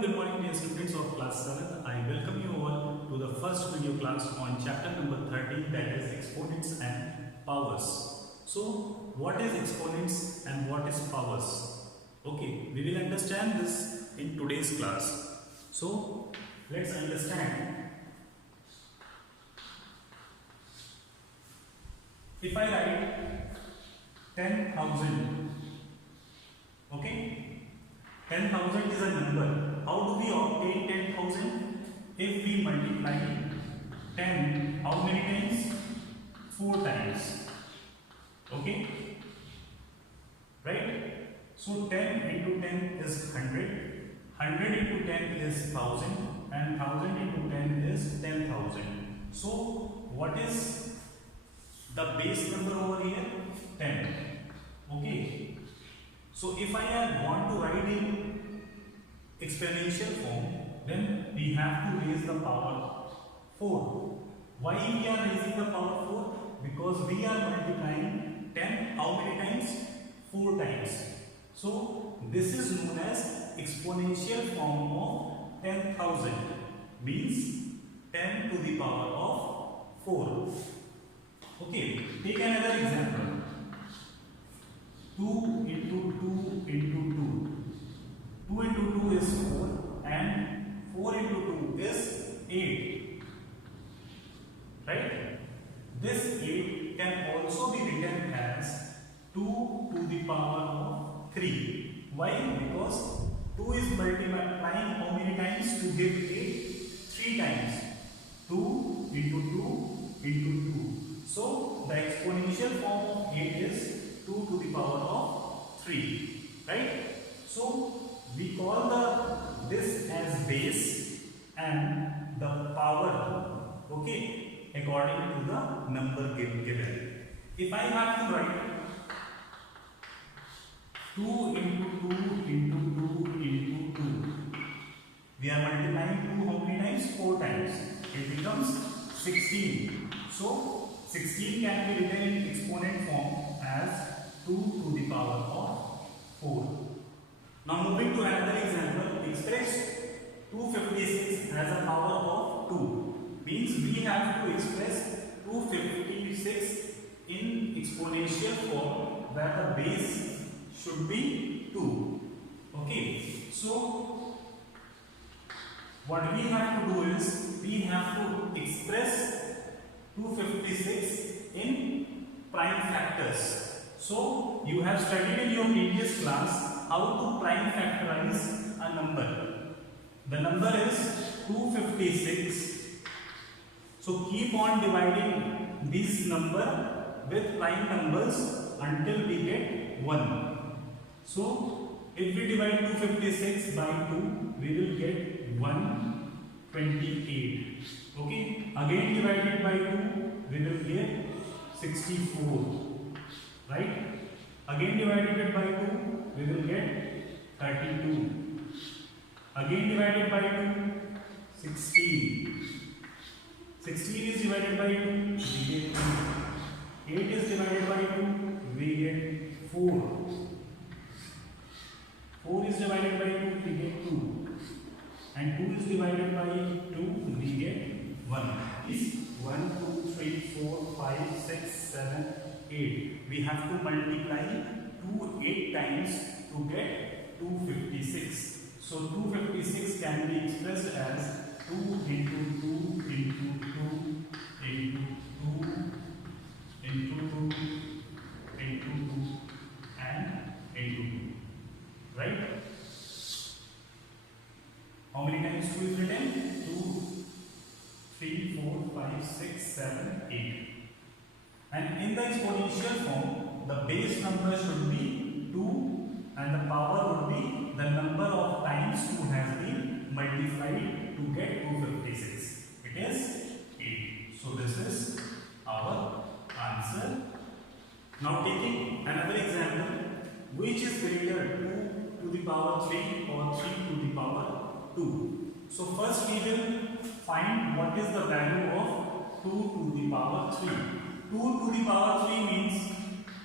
good morning dear students of class 7th. I welcome you all to the first video class on chapter number 13, that is exponents and powers. So what is exponents and what is powers? Okay, we will understand this in today's class. So let's understand. If I write 10,000, okay, 10,000 is a number. How do we obtain 10,000? If we multiply 10, how many times? 4 times. Okay? Right? So 10 into 10 is 100. 100 into 10 is 1000. And 1000 into 10 is 10,000. So what is the base number over here? 10. Okay? So if I want to write in exponential form, then we have to raise the power 4. Why we are raising the power 4? Because we are multiplying 10 how many times? 4 times. So this is known as exponential form of 10,000, means 10 to the power of 4. Okay, take another example. 2 into 2 into 2. 2 into 2 is 4 and 4 into 2 is 8. Right? This 8 can also be written as 2 to the power of 3. Why? Because 2 is multiplying how many times to give 8? 3 times. 2 into 2 into 2. So the exponential form of 8 is 2 to the power of 3, right? So we call this as base and the power, okay, according to the number given. If I have to write 2 into 2 into 2 into 2, we are multiplying 2 how many times? 4 times. It becomes 16. So 16 can be written in exponent form as 2 to the power of 4. Now moving to another example, express 256 as a power of 2. Means we have to express 256 in exponential form where the base should be 2. Okay, so what we have to do is we have to express 256 in prime factors. So you have studied in your previous class how to prime factorize a number. The number is 256. So keep on dividing this number with prime numbers until we get 1. So if we divide 256 by 2, we will get 128. Okay, again divided by 2, we will get 64. Right? Again divided by 2, we will get 32. Again divided by 2, 16. 16 is divided by 2, we get 2. 8 is divided by 2, we get 4. 4 is divided by 2, we get 2. And 2 is divided by 2, we get 1. Is 1, 2, 3, 4, 5, 6, 7, 8. We have to multiply 2 8 times to get 256. So 256 can be expressed as 2 into 2 into 2 into 2 into 2 into 2 and into 2. Right? How many times 2 is written? 2, 3, 4, 5, 6, 7, 8. And in the exponential form, the base number should be 2 and the power would be the number of times 2 has been multiplied to get 256. It is 8. So this is our answer. Now taking another example, which is greater 2 to the power 3 or 3 to the power 2. So first we will find what is the value of 2 to the power 3. 2 to the power 3 means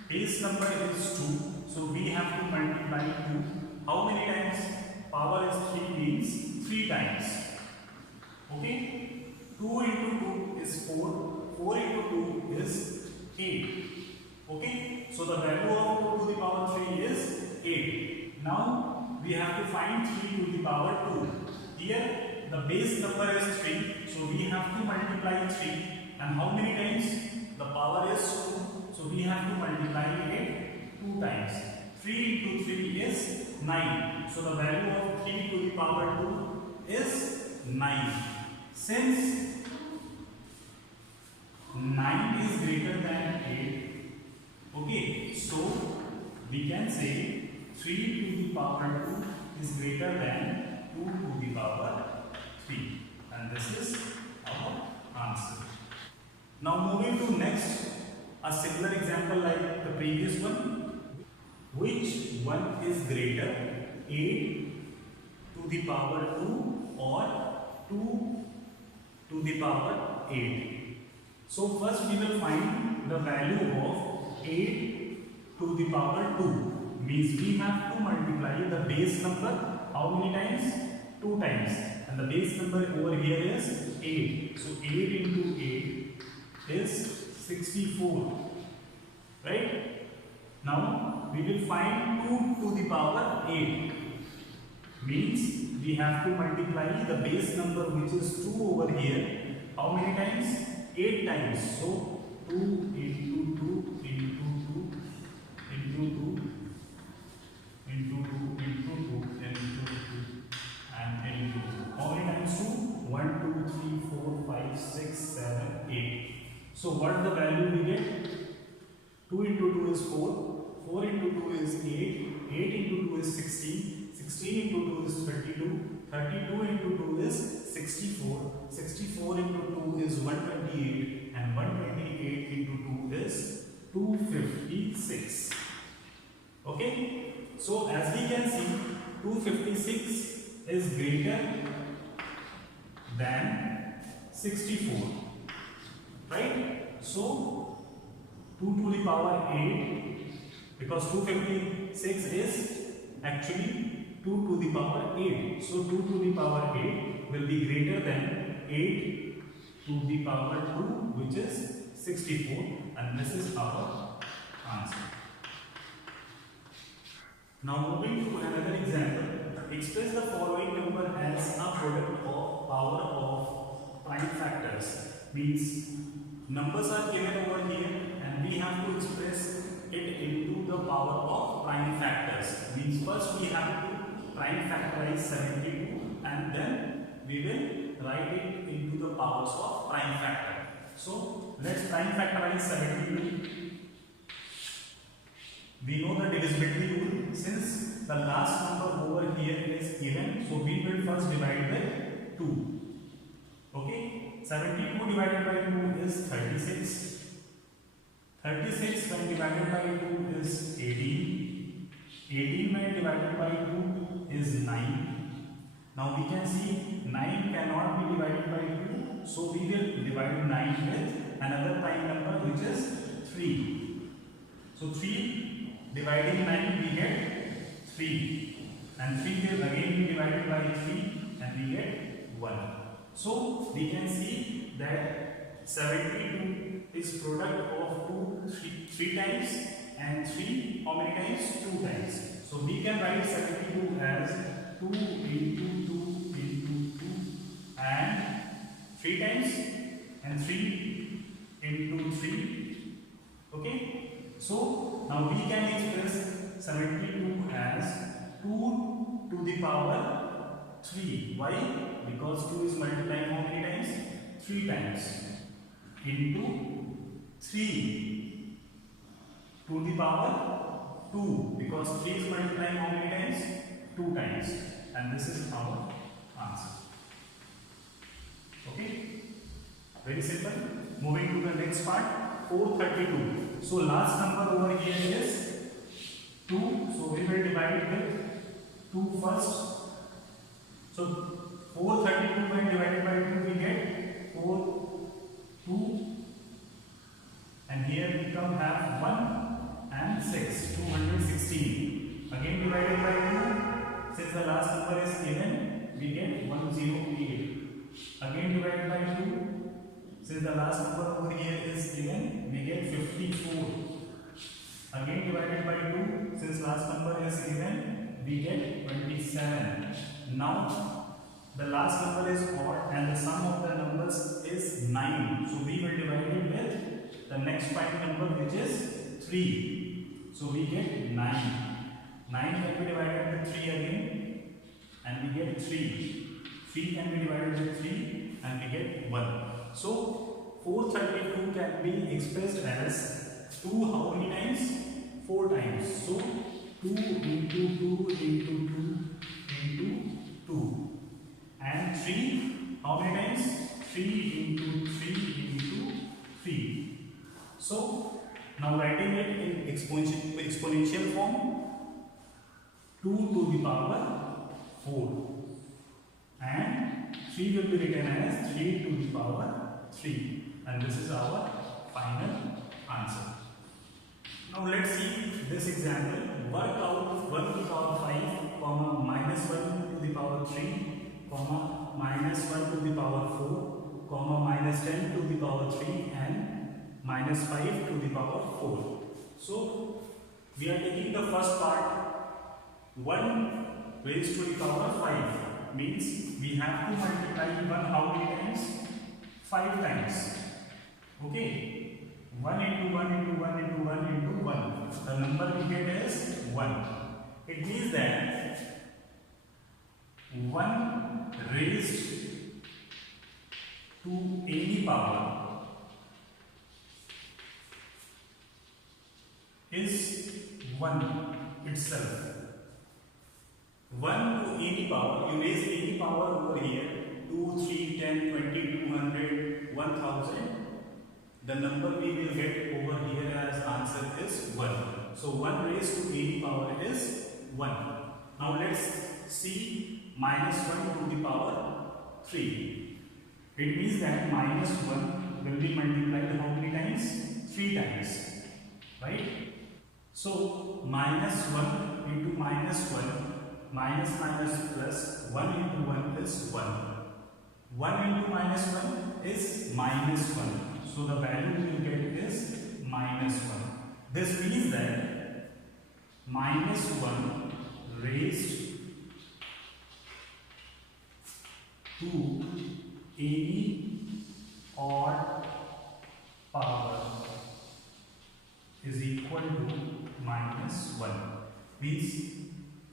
base number is 2. So we have to multiply 2. How many times? Power is 3 means 3 times. Okay, 2 into 2 is 4, 4 into 2 is 8. Okay, so the value of 2 to the power 3 is 8. Now we have to find 3 to the power 2. Here the base number is 3, so we have to multiply 3. And how many times? The power is 2, so we have to multiply it 2 times. 3 into 3 is 9. So the value of 3 to the power 2 is 9. Since 9 is greater than 8, okay, so we can say 3 to the power 2 is greater than 2 to the power 3. And this is our answer. Now moving to next, a similar example like the previous one. Which one is greater, 8 to the power 2 or 2 to the power 8? So first we will find the value of 8 to the power 2. Means we have to multiply the base number how many times? 2 times. And the base number over here is 8. So 8 into 8 is 64. Right? Now we will find 2 to the power 8. Means we have to multiply the base number which is 2 over here. How many times? 8 times. So 2 into 2 into 2 into 2 into 2 into 2 into 2 and into 2. How many times 2? 1, 2, 3, 4, 5, 6, 7, 8. So what the value we get? 2 into 2 is 4. 4 into 2 is 8. 8 into 2 is 16. 16 into 2 is 32. 32 into 2 is 64. 64 into 2 is 128. And 128 into 2 is 256. Okay? So as we can see, 256 is greater than 64. Right? So 2 to the power 8, because 256 is actually 2 to the power 8. So 2 to the power 8 will be greater than 8 to the power 2, which is 64, and this is our answer. Now moving to another example, express the following number as a product of power of prime factors. Means numbers are given over here and we have to express it into the power of prime factors. Means first we have to prime factorize 72 and then we will write it into the powers of prime factor. So let's prime factorize 72. We know the divisibility rule. Since the last number over here is even, so we will first divide by 2. Okay, 72 divided by 2 is 36. 36 when divided by 2 is 18. 18 when divided by 2 is 9. Now we can see 9 cannot be divided by 2, so we will divide 9 with another prime number which is 3. So 3 dividing 9 we get 3, and 3 will again be divided by 3 and we get 1. So we can see that 72 is product of 3 times and 3 how many times? 2 times. So we can write 72 as 2 into 2 into 2 and 3 times and 3 into 3. Okay. So now we can express 72 as 2 to the power 3. Why? Because 2 is multiplying how many times? 3 times into 3 to the power 2, because 3 is multiplying how many times? 2 times, and this is our answer. Okay, very simple. Moving to the next part, 432. So last number over here is 2, so we will divide it with 2 first. So 432 when divided by 2 we get 4, 2, and here we come have 1 and 6, 216. Again divided by 2, since the last number is even, we get 100. Since the last number over here is even, we get 54. Again divided by 2, since last number is even, we get 27. Now the last number is odd and the sum of the numbers is 9. So we will divide it with the next prime number, which is 3. So we get 9. 9 can be divided with 3 again and we get 3. 3 can be divided with 3 and we get 1. So 432 can be expressed as 2 how many times? 4 times. So 2 into 2 into 2 into 2. And 3 how many times? 3 into 3 into 3. So now writing it in exponential form, 2 to the power 4 and 3 will be written as 3 to the power 3, and this is our final answer. Now let's see this example. Work out 1 to the power 5, comma, minus 1 to the power 3, comma, minus 1 to the power 4, comma, minus 10 to the power 3 and minus 5 to the power 4. So we are taking the first part, 1 raised to the power 5, means we have to multiply 1 how many times? 5 times. Okay, 1 into 1 into 1 into 1 into 1. The number we get is 1. It means that 1 raised to any power is 1 itself. 1 to any power, you raise any power over here, 2, 3, 10, 20, 200, 1000. The number we will get over here as answer is 1. So 1 raised to any power is 1. Now let's see minus 1 to the power 3. It means that minus 1 will be multiplied how many times? 3 times. Right? So minus 1 into minus 1, minus minus plus, 1 into 1 is 1. 1 into minus 1 is minus 1. So the value we will get is minus 1. This means that minus 1 raised to any odd power is equal to minus 1. Means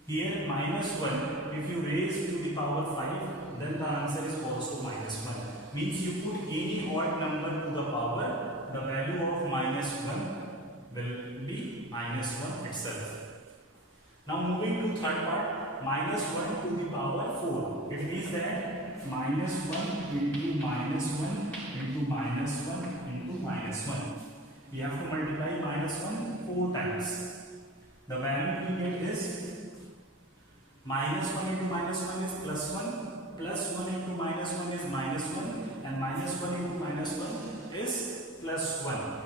here minus 1, if you raise to the power 5, then the answer is also minus 1. Means you put any odd number to the power, the value of minus 1 will be minus 1 itself. Now moving to third part, minus 1 to the power 4. It means that minus 1 into minus 1 into minus 1 into minus 1. We have to multiply minus 1 4 times. The value we get is minus 1 into minus 1 is plus 1. Plus 1 into minus 1 is minus 1 and minus 1 into minus 1 is plus 1.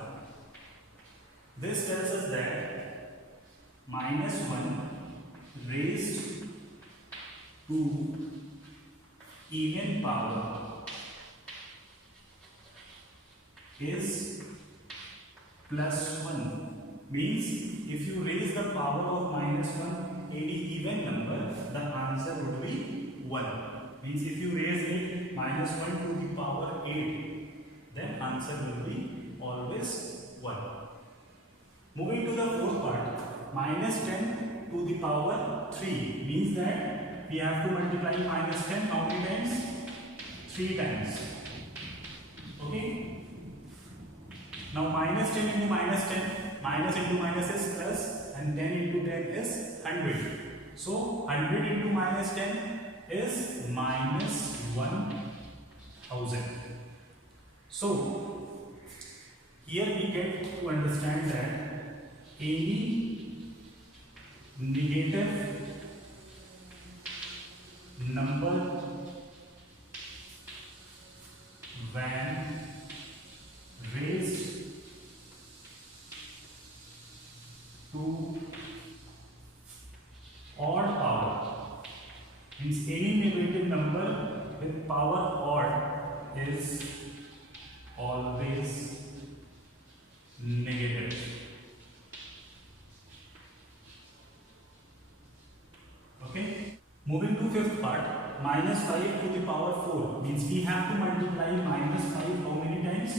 This tells us that minus 1 raised to even power is plus 1. Means if you raise the power of minus 1 any even number, the answer would be 1. Means if you raise it minus 1 to the power 8, then answer will be always 1. Moving to the fourth part, minus 10 to the power 3 means that we have to multiply minus 10 how many times? 3 times. Okay. Now minus 10 into minus 10, minus into minus is plus and 10 into 10 is 100. So 100 into minus 10 is minus 1000. So here we get to understand that any negative number when raised to odd power, means any negative number with power odd is always negative. Okay. Moving to fifth part, minus 5 to the power 4 means we have to multiply minus 5 how many times?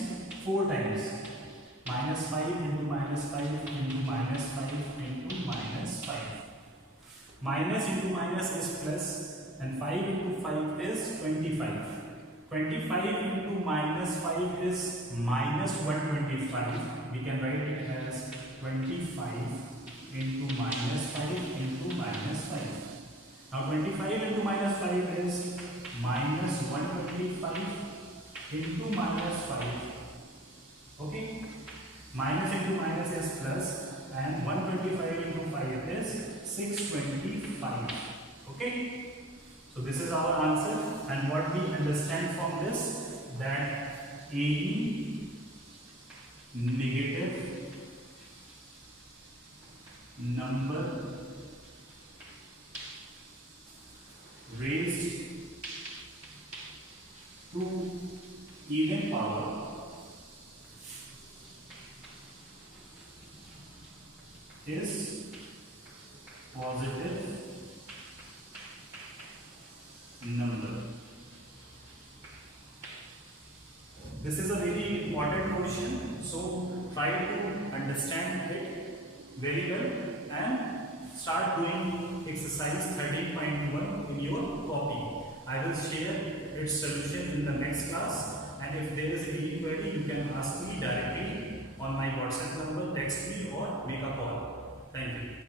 4 times. Minus 5 into minus 5 into minus 5 into minus 5. Minus into minus is plus and 5 into 5 is 25. 25 into minus 5 is minus 125. We can write it as 25 into minus 5 into minus 5. Now 25 into minus 5 is minus 125 into minus 5. Okay. Minus into minus is plus and 125 into 5 is 625. Okay. So this is our answer, and what we understand from this, that any negative number raised to even power is positive number. This is a very important question, so try to understand it very well and start doing exercise 13.1 in your copy. I will share its solution in the next class, and if there is any query you can ask me directly on my WhatsApp number, text me or make a call. Thank you.